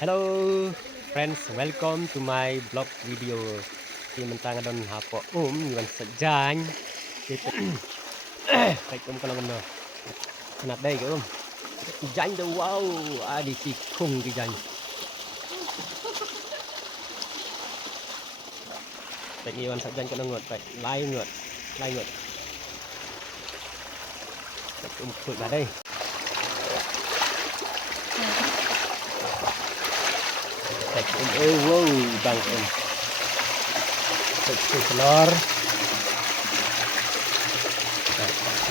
Hello friends, welcome to my blog video. Thì mình đang ở đây học của mình sẽ dành thì phải kalau ngono. Kenapa đây cái dành đâu wow, đi si khung cái dành. Tại vì mình sẽ dành kalau ngượt phải lai ngượt. Phải khui vào đây. Phải wow bang phải telur.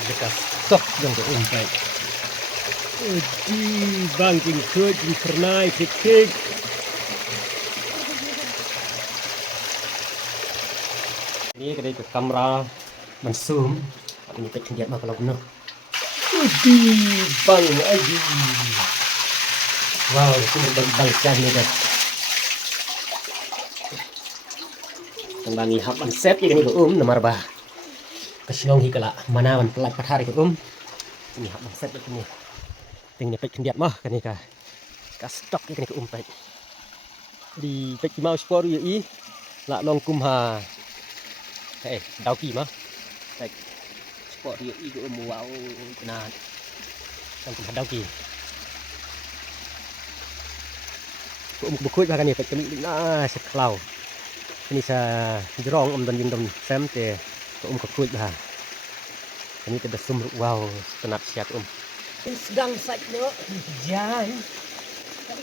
Bekas stok yang keumpai. Di banking kuat di pernai kek. Ini cái đây cái camera mình zoom, mình phải thực hiện mà kalau benar. Di bang aja. Wow, itu bang canggih deh. Tembang ihap man set ya gani ko namar ba. Kasilong hikala mana man pelak pathari ko ini hap man set begini. Tingni pek kendiat mah kani ka. Ka stok ya gani ko pai. Di pek mau sport ya i la long kumha. Đau kỳ mà. Pek sport ya i ko wow kena. Long kumha đau kỳ. Ko bukut ba kani pek kami na seklau. Ini sa jerong dan yundom sem te ko ko kuit ba. Ini te besum wow tenat siat sedang sạch nữa dài. Cắt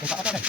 cái đó đây.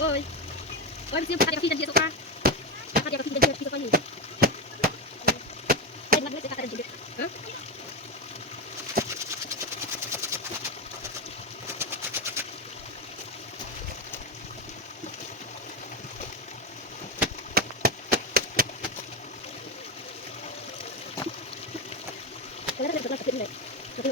Oi. Oi, você tá aqui dia socar. Tá aqui dia socar ni. Ay, magnet ka tara dito. Ha? Kaya na sa sakit ni. Kasi